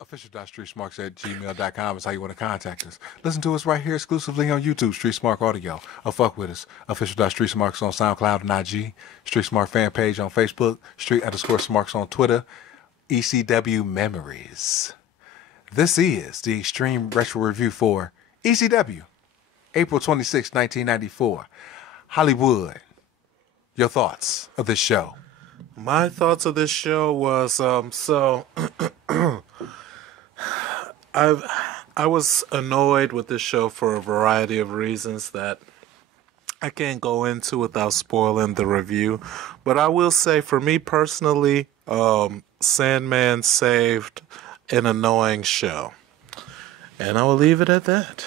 Official.StreetSmarks@gmail.com is how you want to contact us. Listen to us right here exclusively on YouTube, Street Smart Audio. Or fuck with us. Official.StreetSmarks on SoundCloud and IG. Street Smart Fanpage on Facebook. Street_Smarks on Twitter. ECW Memories. This is the Extreme Retro Review for ECW, April 26, 1994. Hollywood, your thoughts of this show? My thoughts of this show was, I was annoyed with this show for a variety of reasons that I can't go into without spoiling the review. But I will say, for me personally, Sandman saved an annoying show. And I will leave it at that.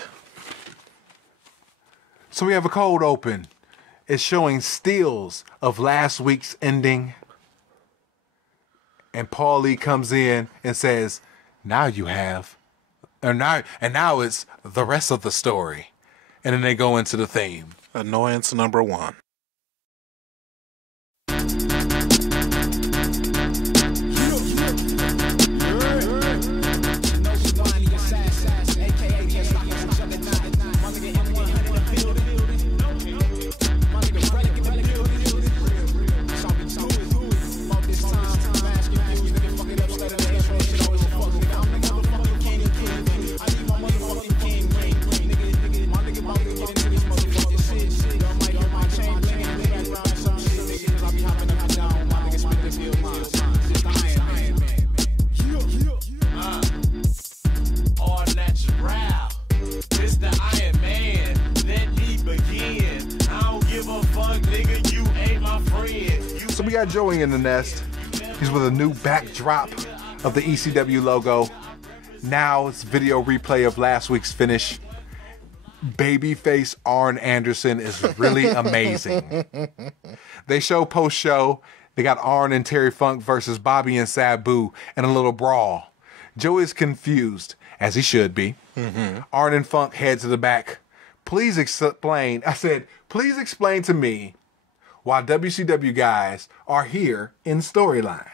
So we have a cold open. It's showing stills of last week's ending. And Paul Lee comes in and says, now you have, now it's the rest of the story. And then they go into the theme. Annoyance number 1. So we got Joey in the nest. He's with a new backdrop of the ECW logo. Now it's video replay of last week's finish. Babyface Arn Anderson is really amazing. They show post-show. They got Arn and Terry Funk versus Bobby and Sabu in a little brawl. Joey's confused, as he should be. Arn and Funk head to the back. Please explain. I said, please explain to me why WCW guys are here in storyline.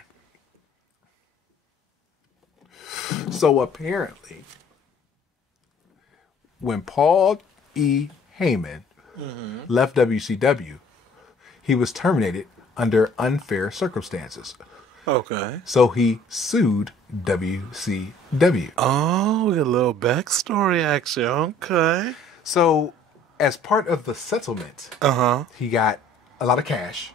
So apparently, when Paul E. Heyman left WCW, he was terminated under unfair circumstances. Okay. So he sued WCW. Oh, a little backstory action. Okay. So as part of the settlement, he got a lot of cash,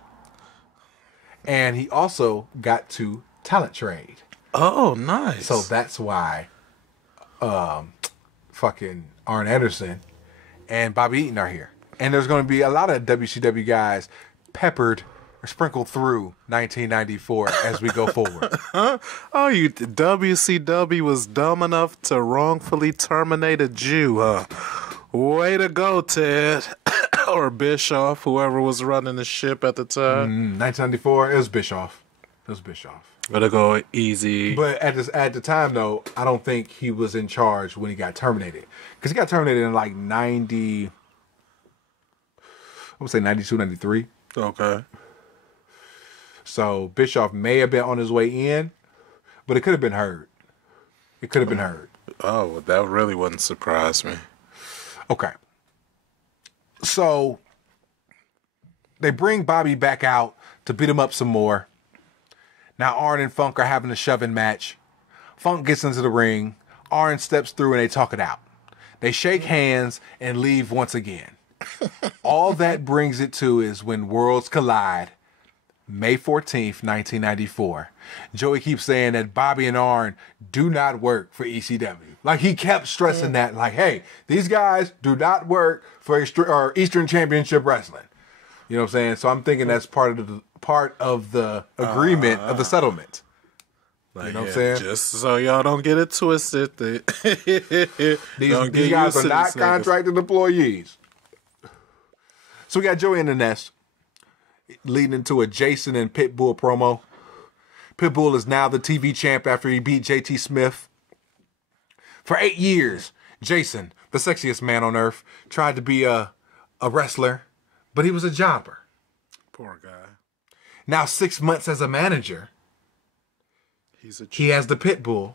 and he also got to talent trade. Oh, nice. So that's why fucking Arn Anderson and Bobby Eaton are here. And there's going to be a lot of WCW guys peppered or sprinkled through 1994 as we go forward. Oh, WCW was dumb enough to wrongfully terminate a Jew, huh? Way to go, Ted. Or Bischoff, whoever was running the ship at the time. 1994, it was Bischoff. Gotta go easy. But at the time, though, I don't think he was in charge when he got terminated. Because he got terminated in like 90, I would say 92, 93. Okay. So Bischoff may have been on his way in, but it could have been heard. Oh, well, that really wouldn't surprise me. Okay. So they bring Bobby back out to beat him up some more. Now Arn and Funk are having a shoving match. Funk gets into the ring. Arn steps through and they talk it out. They shake hands and leave once again. All that brings it to is when worlds collide. May 14th, 1994. Joey keeps saying that Bobby and Arn do not work for ECW. Like, he kept stressing that, like, hey, these guys do not work for Eastern Championship Wrestling. You know what I'm saying? So I'm thinking that's part of the agreement of the settlement. Like, you know what I'm saying? Just so y'all don't get it twisted. These guys are not contracted employees. So we got Joey in the nest, leading into a Jason and Pitbull promo. Pitbull is now the TV champ after he beat JT Smith. For 8 years, Jason, the sexiest man on earth, tried to be a wrestler, but he was a jobber. Poor guy. Now 6 months as a manager, he has the Pitbull,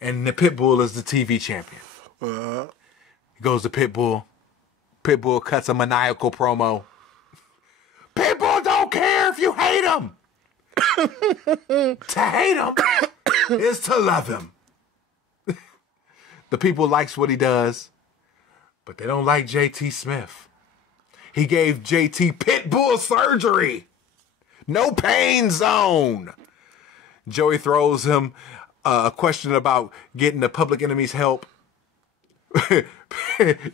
And the Pitbull is the TV champion. He goes to Pitbull. Pitbull cuts a maniacal promo. Pitbull don't care if you hate him. To hate him is to love him. The people likes what he does, but they don't like JT Smith. He gave JT Pitbull surgery. No pain zone. Joey throws him a question about getting the Public Enemy's help.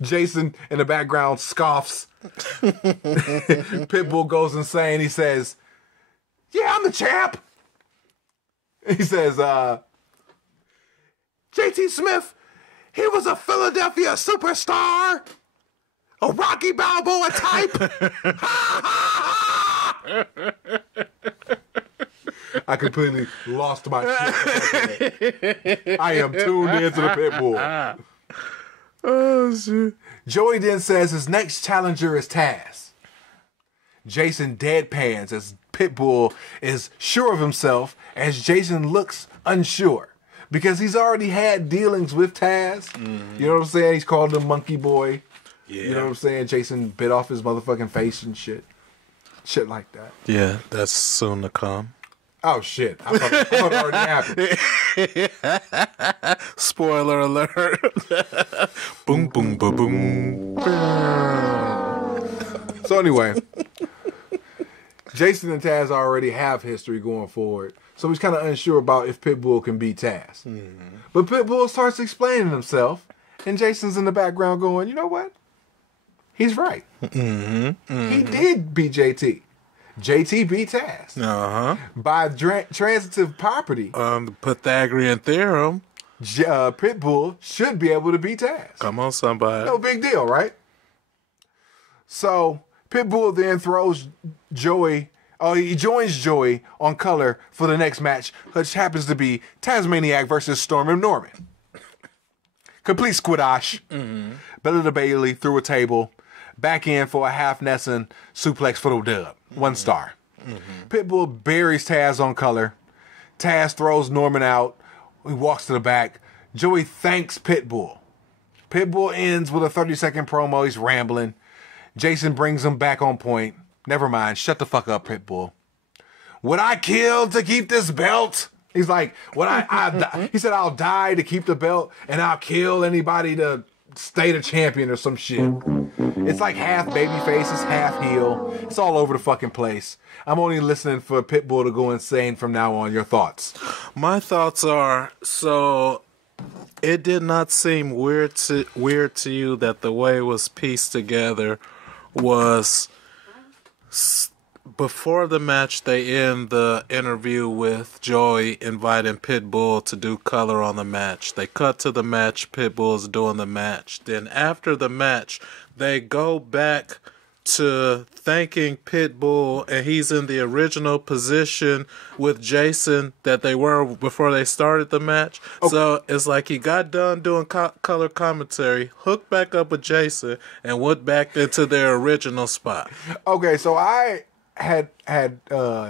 Jason in the background scoffs. Pitbull goes insane. He says, yeah, I'm the champ. He says, JT Smith, he was a Philadelphia superstar. A Rocky Balboa type. I completely lost my shit. I am tuned into the Pitbull. Oh, shit. Joey then says his next challenger is Taz. Jason deadpans as Pitbull is sure of himself as Jason looks unsure because he's already had dealings with Taz. Mm-hmm. You know what I'm saying? He's called him Monkey Boy. Yeah. You know what I'm saying? Jason bit off his motherfucking face and shit. Shit like that. Yeah, that's soon to come. Oh, shit. I thought it already happened. Spoiler alert. Boom, boom, boom, boom. So anyway, Jason and Taz already have history going forward. So he's kind of unsure about if Pitbull can beat Taz. Mm-hmm. But Pitbull starts explaining himself, and Jason's in the background going, you know what? He's right. Mm-hmm. Mm-hmm. He did beat JT. JT beat Taz. Uh-huh. By transitive property. The Pythagorean theorem. Pitbull should be able to beat Taz. Come on, somebody. No big deal, right? So Pitbull then throws Joey. He joins Joey on color for the next match, which happens to be Tasmaniac versus Storm and Norman. Complete squidash. Mm-hmm. Belly to Bailey through a table. Back in for a half Nesson suplex for the dub. Mm-hmm. 1 star. Mm-hmm. Pitbull buries Taz on color. Taz throws Norman out. He walks to the back. Joey thanks Pitbull. Pitbull ends with a 30-second promo. He's rambling. Jason brings him back on point. Never mind. Shut the fuck up, Pitbull. Would I kill to keep this belt? He's like, he said, I'll die to keep the belt, and I'll kill anybody to stay the champion or some shit. It's like half babyface, it's half heel. It's all over the fucking place. I'm only listening for Pitbull to go insane from now on. Your thoughts? My thoughts are, so it did not seem weird to you that the way it was pieced together was before the match they end the interview with Joey inviting Pitbull to do color on the match. They cut to the match, Pitbull's doing the match. Then after the match, they go back to thanking Pitbull, and he's in the original position with Jason that they were before they started the match. Okay. So it's like he got done doing color commentary, hooked back up with Jason, and went back into their original spot. Okay, so I had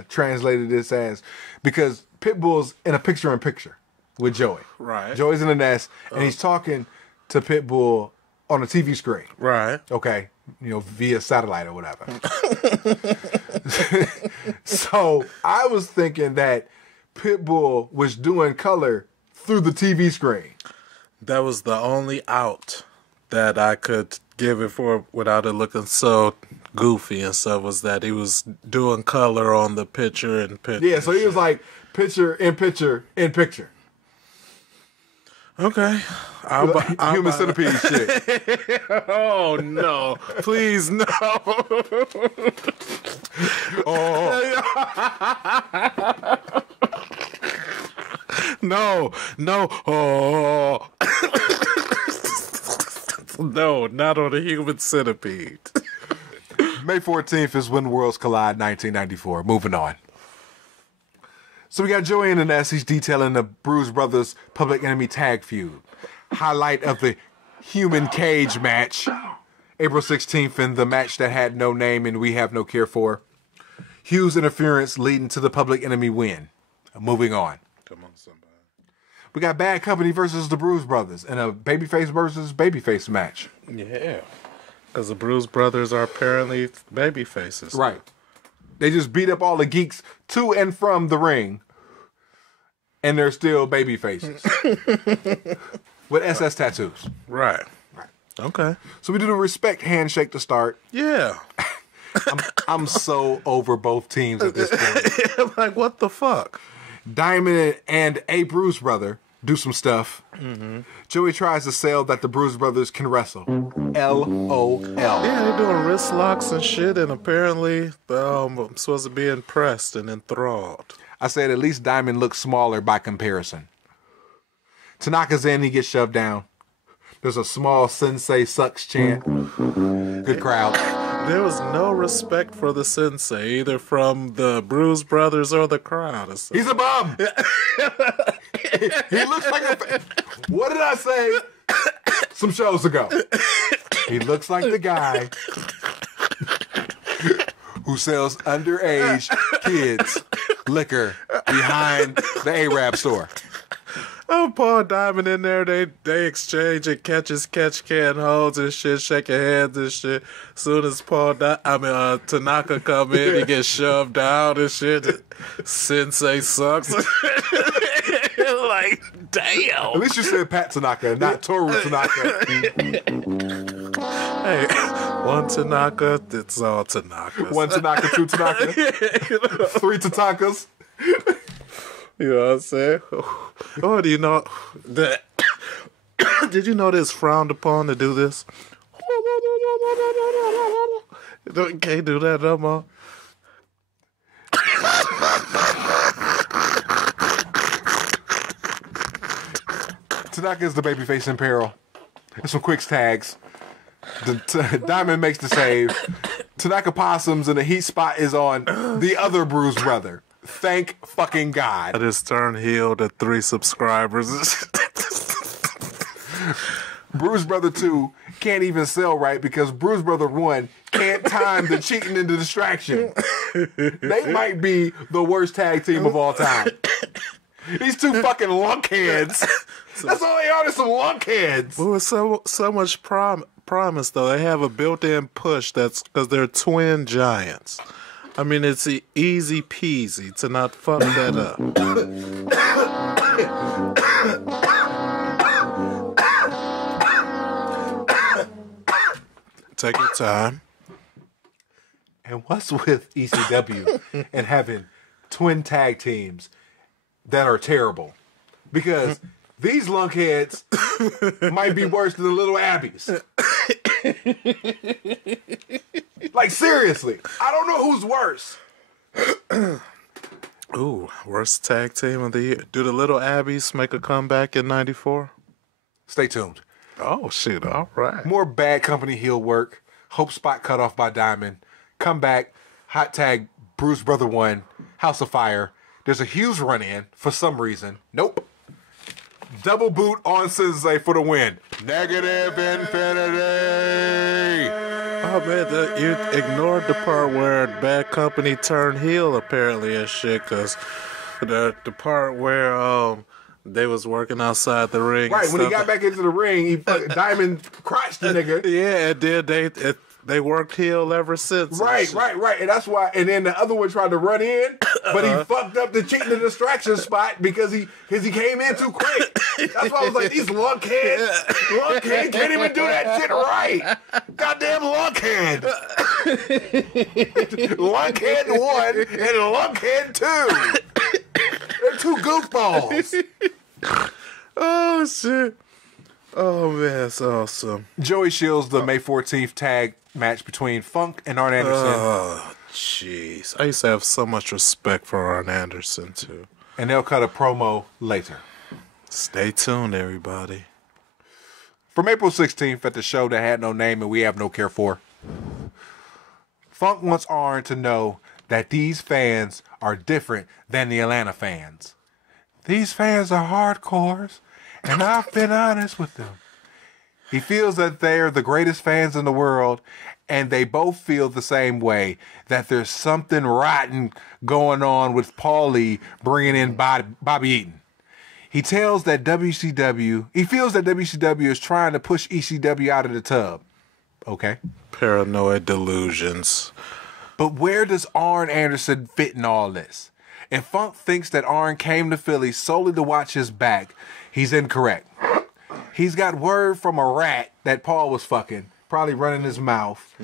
translated this as, because Pitbull's in a picture-in-picture with Joey. Right. Joey's in the nest, and he's talking to Pitbull on a TV screen. Right. Okay. Via satellite or whatever. So I was thinking that Pitbull was doing color through the TV screen. That was the only out that I could give it for without it looking so goofy and stuff, was that he was doing color on the picture in picture. Yeah, so he was like picture in picture in picture. Okay. Human centipede shit. Oh, no. Please, no. Oh. No. Oh. No, not on a human centipede. May 14th is When Worlds Collide 1994. Moving on. So we got Joey and the Ness. He's detailing the Bruise Brothers Public Enemy tag feud. Highlight of the human cage match. April 16th, in the match that had no name and we have no care for. Hughes' interference leading to the Public Enemy win. Moving on. Come on, somebody. We got Bad Company versus the Bruise Brothers in a babyface versus babyface match. Yeah. Because the Bruise Brothers are apparently baby faces. Right. They just beat up all the geeks to and from the ring. And they're still baby faces. With SS tattoos. Right. Okay. So we do the respect handshake to start. Yeah. I'm so over both teams at this point. I'm like, what the fuck? Diamond and a Bruise Brother do some stuff. Mm-hmm. Joey tries to sell that the Bruise Brothers can wrestle. LOL. Yeah, they're doing wrist locks and shit, and apparently I'm supposed to be impressed and enthralled. I said at least Diamond looks smaller by comparison. Tanaka's in, he gets shoved down. There's a small Sensei sucks chant. Good crowd. There was no respect for the sensei, either from the Bruise Brothers or the crowd. He's a bum. He looks like a... What did I say some shows ago? He looks like the guy who sells underage kids liquor behind the Arab store. Oh, Paul Diamond in there, they exchange and catch can holds and shit, shaking hands and shit. Soon as Tanaka come in, he gets shoved out and shit. Sensei sucks. Like, damn. At least you said Pat Tanaka, not Toru Tanaka. Hey, one Tanaka, it's all Tanakas. One Tanaka, two Tanaka, three Tatakas. You know what I'm saying? Oh, do you know that? Did you know it's frowned upon to do this? You can't do that no more. Tanaka is the babyface in peril. There's some quick tags. Diamond makes the save. Tanaka possums and the heat spot is on the other Bruise Brother. Thank fucking God. I just turned heel to 3 subscribers. Bruise Brother 2 can't even sell right because Bruise Brother 1 can't time the cheating and the distraction. They might be the worst tag team of all time. These 2 fucking lunkheads. That's all they are, is some lunkheads. Well, with so much promise, though. They have a built-in push that's because they're twin giants. I mean, it's easy peasy to not fuck that up. Take your time. And what's with ECW and having twin tag teams that are terrible? Because these lunkheads might be worse than the Little Abbeys. Like, seriously, I don't know who's worse. Ooh, worst tag team of the year. Do the Little Abbeys make a comeback in '94? Stay tuned. Oh, shit, all right. More Bad Company heel work. Hope spot cut off by Diamond. Comeback. Hot tag. Bruise Brother 1. House of Fire. There's a huge run-in for some reason. Nope. Double boot on Sensei for the win. Negative infinity. Oh, man, you ignored the part where Bad Company turned heel, apparently, and shit, because the part where they was working outside the ring. Right, when he got back into the ring, Diamond crotched the nigga. Yeah, and then they worked heel ever since. Right. And that's why, and then the other one tried to run in, but he fucked up the cheating and distraction spot because he came in too quick. That's why I was like, these lunkheads can't even do that shit right. Goddamn lunkhead. Lunkhead 1 and lunkhead 2. They're 2 goofballs. Oh, shit. Oh, man, that's awesome. Joey Shields, the May 14th tag match between Funk and Arn Anderson. Oh, jeez. I used to have so much respect for Arn Anderson, too. And they'll cut a promo later. Stay tuned, everybody. From April 16th at the show that had no name and we have no care for, Funk wants Arn to know that these fans are different than the Atlanta fans. These fans are hardcores, and I've been honest with them. He feels that they're the greatest fans in the world, and they both feel the same way, that there's something rotten going on with Paulie bringing in Bobby Eaton. He tells that WCW, he feels that WCW is trying to push ECW out of the tub. Okay. Paranoid delusions. But where does Arn Anderson fit in all this? If Funk thinks that Arn came to Philly solely to watch his back, he's incorrect. He's got word from a rat that Paul was fucking, probably running his mouth,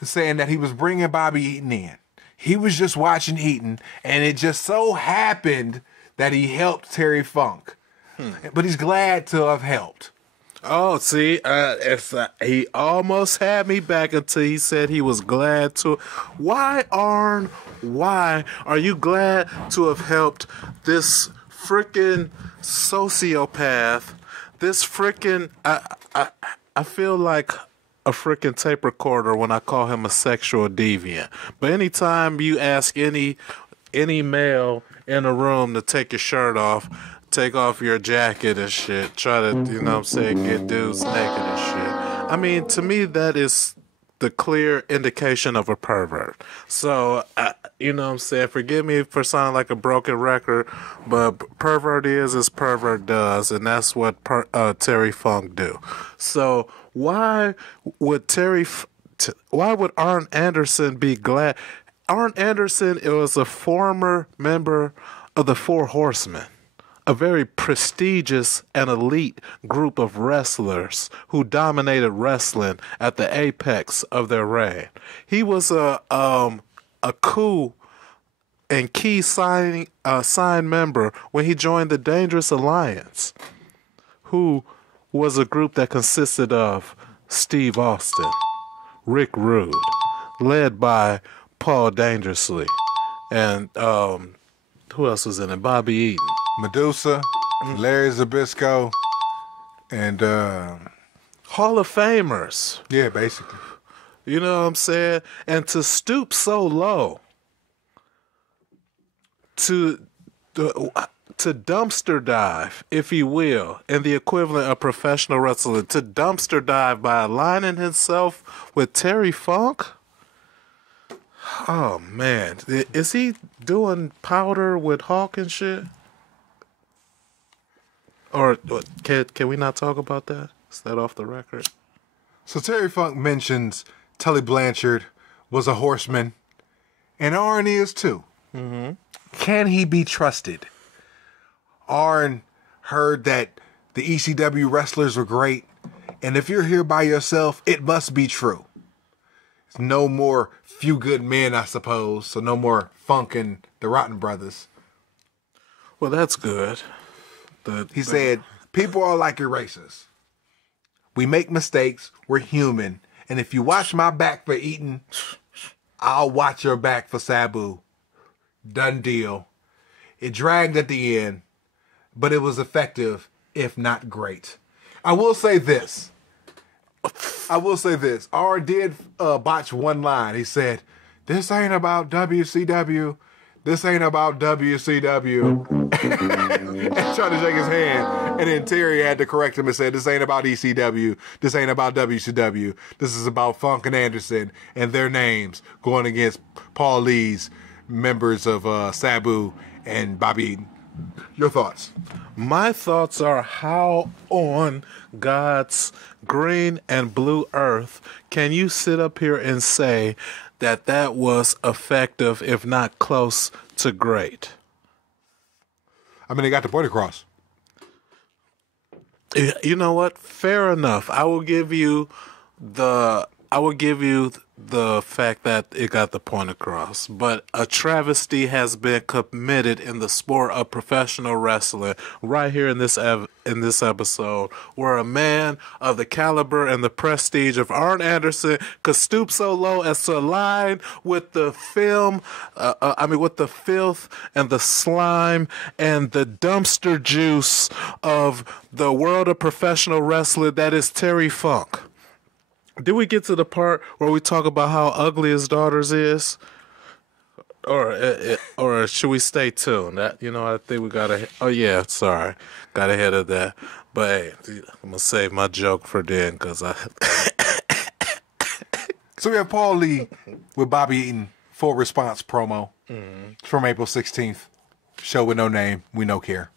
saying that he was bringing Bobby Eaton in. He was just watching Eaton, and it just so happened that he helped Terry Funk. But he's glad to have helped. Oh, see, he almost had me back until he said he was glad to. Why, Arn? Why are you glad to have helped this freaking sociopath? This freaking... I feel like a freaking tape recorder when I call him a sexual deviant. But anytime you ask any male in a room to take your shirt off, take off your jacket and shit, try to, you know what I'm saying, get dudes naked and shit. I mean, to me, that is the clear indication of a pervert. So, you know what I'm saying, forgive me for sounding like a broken record, but pervert is as pervert does, and that's what Terry Funk do. So, why would Arn Anderson be glad? Arn Anderson was a former member of the Four Horsemen, a very prestigious and elite group of wrestlers who dominated wrestling at the apex of their reign. He was a coup and key signed member when he joined the Dangerous Alliance, who was a group that consisted of Steve Austin, Rick Rude, led by Paul Dangerously, and who else was in it? Bobby Eaton. Medusa, Larry Zbyszko, and Hall of Famers. yeah, basically. You know what I'm saying? And to stoop so low to dumpster dive, if you will, in the equivalent of professional wrestling, to dumpster dive by aligning himself with Terry Funk? Oh, man. Is he doing powder with Hawk and shit? Or can we not talk about that? Is that off the record? So Terry Funk mentions Tully Blanchard was a horseman, and Arn is too. Mm-hmm. Can he be trusted? Arn heard that the ECW wrestlers were great, and if you're here by yourself, it must be true. It's no more Few Good Men, I suppose, so no more Funk and the Rotten Brothers. Well, that's good. He said, people are like erasers. We make mistakes, we're human, and if you watch my back for Eaton, I'll watch your back for Sabu. Done deal. It dragged at the end, but it was effective, if not great. I will say this. R did botch one line. He said, this ain't about WCW. This ain't about WCW. And tried to shake his hand. And then Terry had to correct him and said, this ain't about ECW. This ain't about WCW. This is about Funk and Anderson and their names going against Paul Lee's members of Sabu and Bobby Eaton. Your thoughts? My thoughts are, how on God's green and blue earth can you sit up here and say that was effective, if not close to great? I mean, they got the point across. You know what? Fair enough. I will give you the fact that it got the point across. But a travesty has been committed in the sport of professional wrestling right here in this episode, where a man of the caliber and the prestige of Arn Anderson could stoop so low as to align with the with the filth and the slime and the dumpster juice of the world of professional wrestling that is Terry Funk. Did we get to the part where we talk about how ugly his daughters is? Or should we stay tuned? I think we got got ahead of that. But hey, I'm gonna save my joke for then, because So we have Paul Lee with Bobby Eaton, full response promo from April 16th. Show with no name, we no care.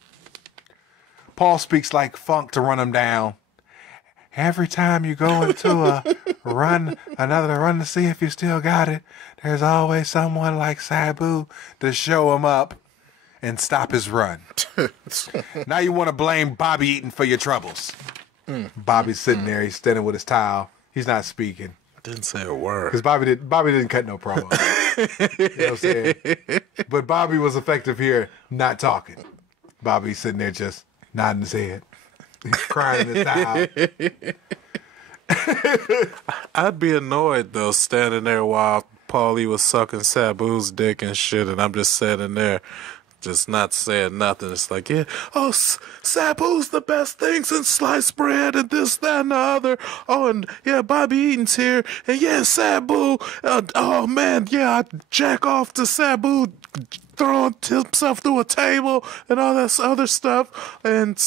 Paul speaks like Funk to run him down. Every time you go into a run, another run to see if you still got it, there's always someone like Sabu to show him up and stop his run. Now you want to blame Bobby Eaton for your troubles. Bobby's sitting there. He's standing with his towel. He's not speaking. Didn't say a word. Because Bobby didn't cut no promo. You know what I'm saying? But Bobby was effective here, not talking. Bobby's sitting there just nodding his head. He's crying in his towel. I'd be annoyed, though, standing there while Paulie was sucking Sabu's dick and shit, and I'm just standing there, just not saying nothing. It's like, yeah, oh, Sabu's the best thing since sliced bread and this, that, and the other. Oh, and yeah, Bobby Eaton's here. And yeah, Sabu. Oh, man, yeah, I jack off to Sabu throwing himself through a table and all that other stuff. And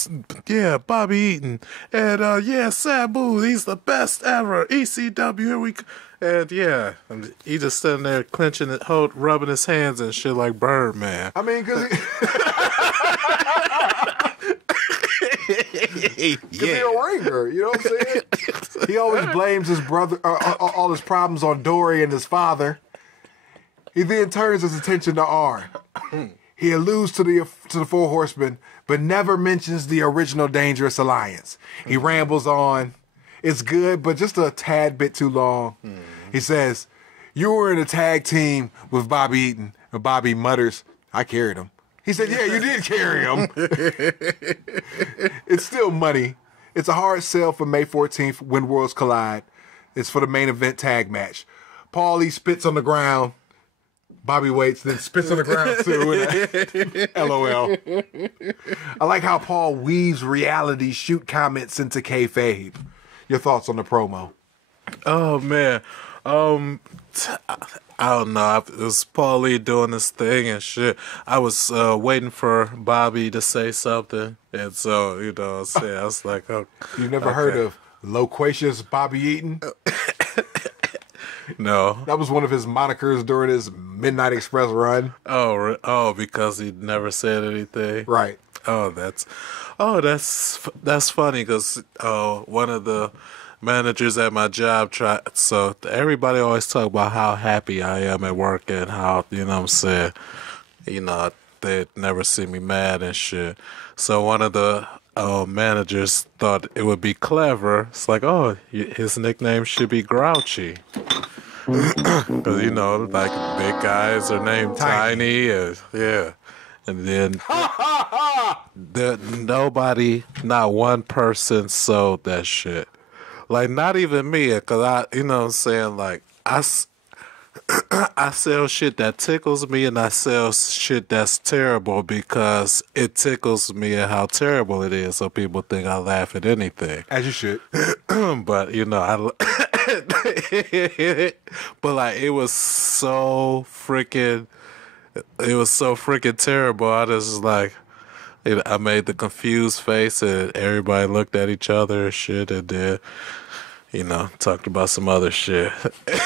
yeah, Bobby Eaton. And yeah, Sabu, he's the best ever. ECW, here we go. And yeah, he just sitting there clenching it, rubbing his hands and shit like Birdman. I mean, because he's a ringer, you know what I'm saying? He always blames his brother, all his problems on Dory and his father. He then turns his attention to Arn. He alludes to the Four Horsemen, but never mentions the original Dangerous Alliance. He rambles on. It's good, but just a tad bit too long. He says, you were in a tag team with Bobby Eaton. And Bobby mutters, I carried him. He said, yeah, you did carry him. It's still money. It's a hard sell for May 14th when Worlds Collide. It's for the main event tag match. Paulie spits on the ground. Bobby waits, then spits on the ground too. LOL. I like how Paul weaves reality shoot comments into kayfabe. Your thoughts on the promo? Oh, man. I don't know. It was Paulie doing this thing and shit. I was waiting for Bobby to say something. And so, you know, I was like, oh. You never heard of Loquacious Bobby Eaton? No. That was one of his monikers during his Midnight Express run. Oh, because he never said anything. Right. That's funny because one of the managers at my job tried. So everybody always talk about how happy I am at work and how, you know what I'm saying, you know, they never see me mad and shit. So one of the managers thought it would be clever. It's like, oh, his nickname should be Grouchy. Because, you know, like big guys are named Tiny. Yeah. And then nobody, not one person sold that shit. Like, not even me, because you know what I'm saying? Like, I sell shit that tickles me and I sell shit that's terrible because it tickles me at how terrible it is. So people think I laugh at anything. As you should. But, you know, but like, it was so freaking terrible. I just like, I made the confused face and everybody looked at each other and shit and then, you know, talked about some other shit.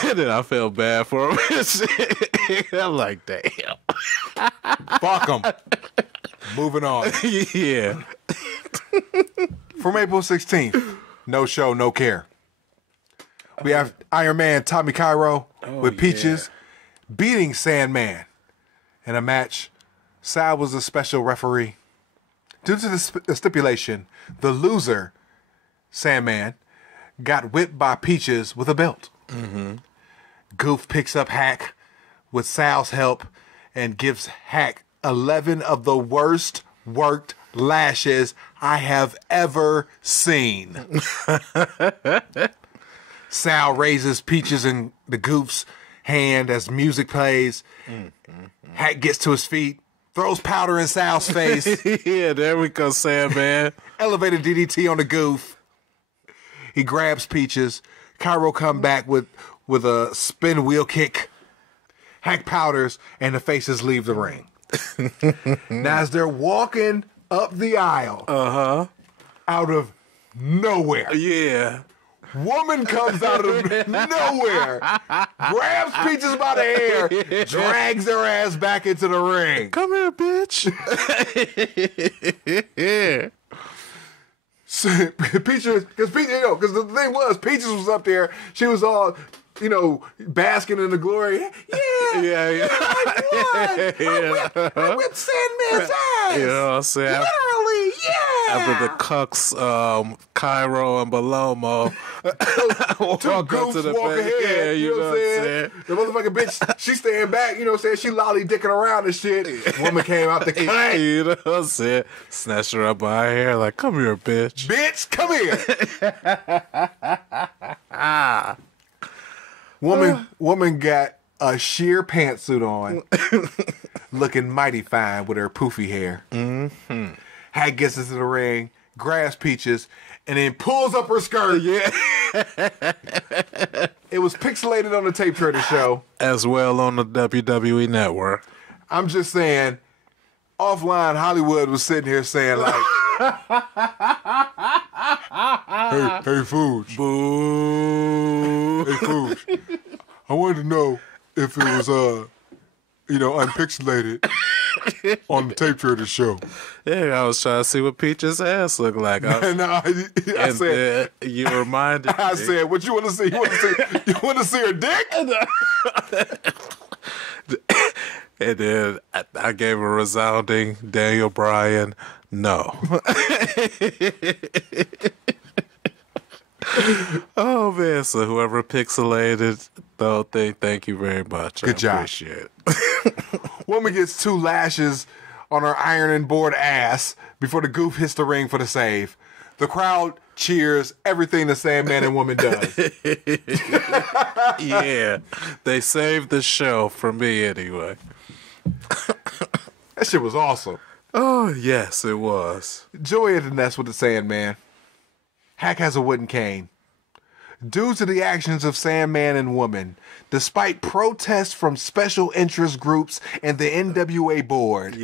And then I felt bad for him and shit. I'm like, damn. Fuck him. Moving on. Yeah. From April 16th, no show, no care. We have Iron Man Tommy Cairo with Peaches beating Sandman in a match. Sal was a special referee. Due to the stipulation, the loser, Sandman, got whipped by Peaches with a belt. Goof picks up Hack with Sal's help and gives Hack 11 of the worst worked lashes I have ever seen. Sal raises Peaches and the Goof's hand as music plays. Hack gets to his feet, throws powder in Sal's face. Yeah, there we go, Sandman. Elevated DDT on the Goof. He grabs Peaches. Cairo come back with a spin wheel kick. Hack powders, and the faces leave the ring. Now, as they're walking up the aisle, out of nowhere, woman comes out of nowhere, grabs Peaches by the hair, drags her ass back into the ring. Come here, bitch. Peaches, because the thing was, Peaches was up there. She was all, basking in the glory. Yeah. I whipped Sandman's ass. You know what I'm saying? Literally, yeah. After the cucks, Cairo and Balomo Two goofs walk ahead. You know what I'm saying? The motherfucking bitch, she staying back. You know what I'm saying? She lolly dicking around and shit. Woman came out the cut. You know what I'm saying? Snatched her up by her hair like, come here, bitch. Bitch, come here. Woman got a sheer pantsuit on, looking mighty fine with her poofy hair. Mm-hmm. Hat gets into the ring, grabs Peaches, and then pulls up her skirt. Yeah. It was pixelated on the Tape Trader show. As well on the WWE Network. I'm just saying, offline Hollywood was sitting here saying like, hey, Fooge. Boo. Hey, Fooge. I wanted to know if it was, unpixelated on the Tape Trader show. Yeah, I was trying to see what Peach's ass looked like. I said, you reminded me. I said, what you want to see? You want to see her dick? And then I gave a resounding Daniel Bryan, no. Oh, man. So whoever pixelated the whole thing, thank you very much. Good job. Appreciate it. Woman gets 2 lashes on her ironing board ass before the goof hits the ring for the save. The crowd cheers everything the Sandman and Woman does. Yeah. They saved the show for me anyway. That shit was awesome. Oh, yes, it was. Joey at the nest with the Sandman. Hack has a wooden cane. Due to the actions of Sandman and Woman, despite protests from special interest groups and the NWA board,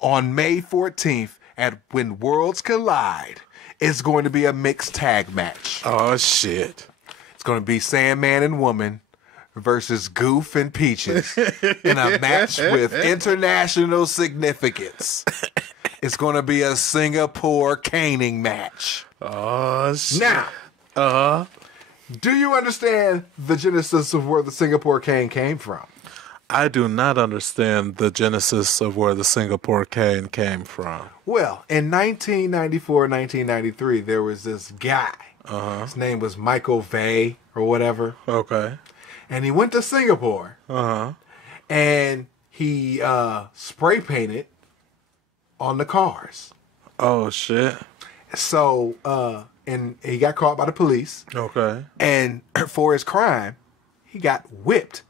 on May 14th at When Worlds Collide, it's going to be a mixed tag match. Oh, shit. It's going to be Sandman and Woman versus Goof and Peaches in a match with international significance. It's going to be a Singapore caning match. Oh, shit. Now, do you understand the genesis of where the Singapore cane came from? I do not understand the genesis of where the Singapore cane came from. Well, in 1994, 1993, there was this guy. His name was Michael Vey or whatever. Okay. And he went to Singapore. And he spray painted on the cars. Oh, shit. So, and he got caught by the police. Okay. And for his crime, he got whipped.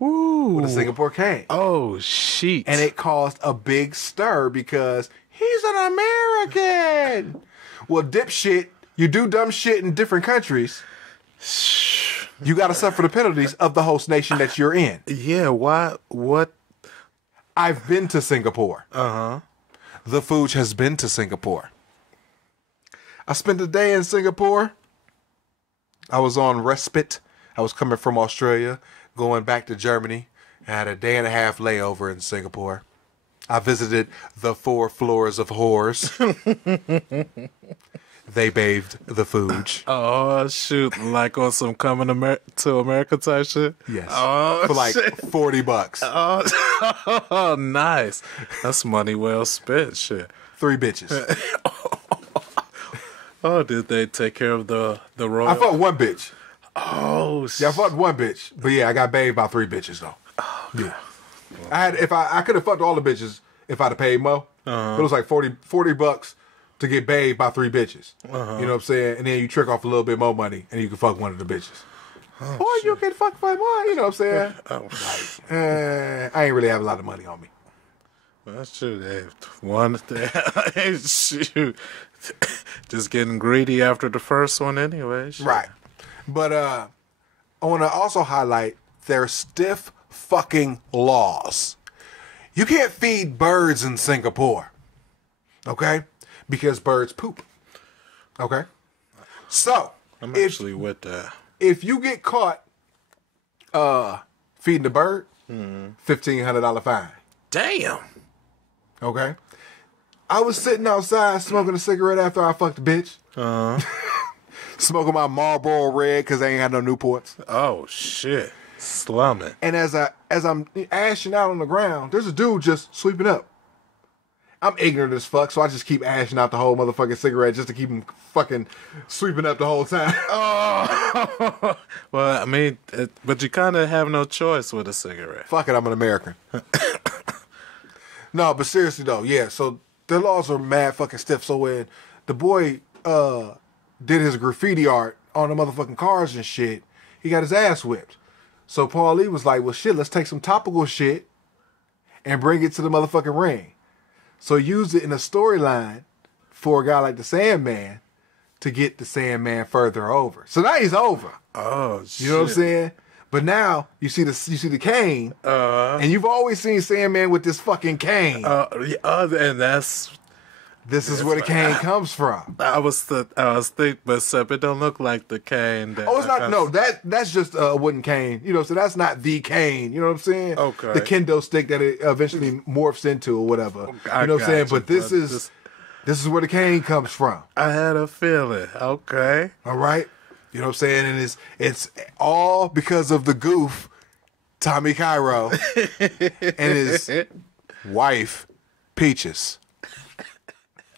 Ooh. With a Singapore cane. Oh, shit. And it caused a big stir because he's an American. Well, dipshit, you do dumb shit in different countries. You got to suffer the penalties of the host nation that you're in. Yeah, why? What? I've been to Singapore. The Fooge has been to Singapore. I spent a day in Singapore. I was on respite. I was coming from Australia, going back to Germany. I had a 1.5 day layover in Singapore. I visited the 4 floors of whores. They bathed the Fooge. Oh, shoot. Like on some coming to America type shit? Yes. Oh, for like shit. $40. Oh, nice. That's money well spent, shit. 3 bitches. Oh, did they take care of the royal? I fucked 1 bitch. Oh, shit. Yeah, I fucked 1 bitch. But yeah, I got bathed by 3 bitches though. Oh, yeah. I could have fucked all the bitches if I'd have paid more. But it was like $40 to get bathed by 3 bitches. You know what I'm saying? And then you trick off a little bit more money and you can fuck one of the bitches. Or you can fuck 5 more, you know what I'm saying? I ain't really have a lot of money on me. Well, that's true. Shoot. Just getting greedy after the first one anyway. Shit. Right. But I want to also highlight their stiff fucking laws. You can't feed birds in Singapore. Okay? Because birds poop. Okay? So, I'm actually with that. If you get caught feeding the bird, $1,500 fine. Damn. Okay? I was sitting outside smoking a cigarette after I fucked the bitch. Smoking my Marlboro Red because I ain't had no Newports. Oh shit, slumming. And as I'm ashing out on the ground, there's a dude just sweeping up. I'm ignorant as fuck, so I just keep ashing out the whole motherfucking cigarette just to keep him fucking sweeping up the whole time. Oh, well, I mean, but you kind of have no choice with a cigarette. Fuck it, I'm an American. No, but seriously though, yeah. So their laws are mad fucking stiff. So when the boy did his graffiti art on the motherfucking cars and shit, he got his ass whipped. So Paul Lee was like, well, shit, let's take some topical shit and bring it to the motherfucking ring. So he used it in a storyline for a guy like the Sandman to get the Sandman further over. So now he's over. Oh, shit. You know what I'm saying? But now you see the cane, and you've always seen Sandman with this fucking cane. And This is where the cane comes from. I was thinking, but it don't look like the cane. It's not. No, that's just a wooden cane. You know, so that's not the cane. You know what I'm saying? Okay. The kendo stick that it eventually morphs into or whatever. You know what I'm saying? But this is where the cane comes from. I had a feeling. Okay. All right. You know what I'm saying? And it's all because of the goof, Tommy Cairo, and his wife, Peaches.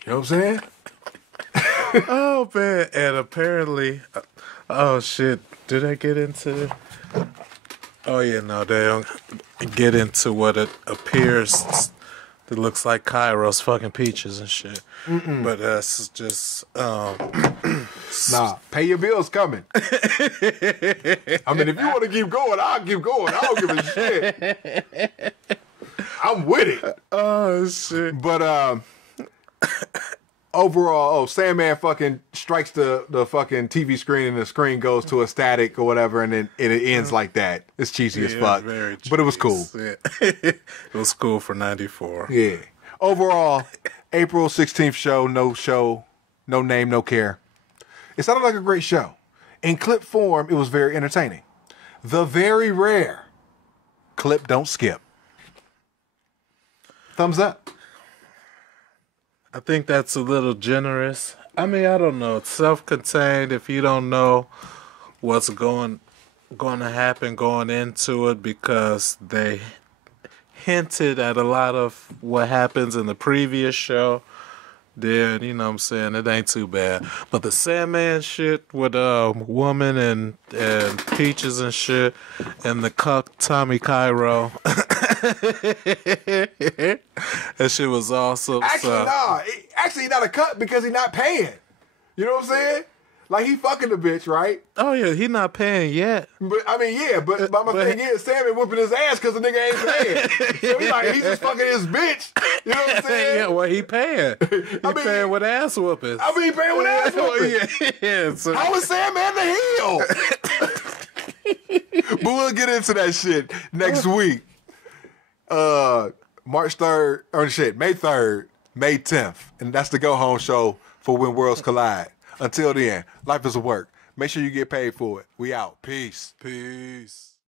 You know what I'm saying? Oh, man. And apparently, oh, shit. Did I get into... Oh, yeah, no, they don't get into what it appears. It looks like Cairo's fucking Peaches and shit. But that's just... Nah, pay your bills coming. I mean, if you want to keep going, I'll keep going. I don't give a shit. I'm with it. Oh, shit. But, overall, Sandman fucking strikes the fucking TV screen and the screen goes to a static or whatever, and then it ends like that. It's cheesy as fuck, but it was cool. Yeah. It was cool for 94. Yeah. Overall, April 16th show, no name, no care. It sounded like a great show. In clip form, it was very entertaining. The very rare clip don't skip. Thumbs up. I think that's a little generous. I mean, I don't know. It's self-contained. If you don't know what's going to happen going into it, because they hinted at a lot of what happens in the previous show, then, you know what I'm saying, it ain't too bad. But the Sandman shit with woman and Peaches and shit, and the cuck Tommy Cairo, that shit was awesome. Actually, he not a cut because he not paying. You know what I'm saying? Like, he fucking the bitch, right? Oh, yeah, he not paying yet. But, I mean, yeah, but my thing is, Sammy whooping his ass because the nigga ain't paying. So he's just fucking his bitch. You know what I'm saying? Yeah, well, he paying. Paying with ass whoopings. I mean, he paying with ass whoopings. Yeah, so. How is Sandman the heel? But we'll get into that shit next week. March 3rd, May 3rd, May 10th. And that's the go-home show for When Worlds Collide. Until then, life is a work. Make sure you get paid for it. We out. Peace. Peace.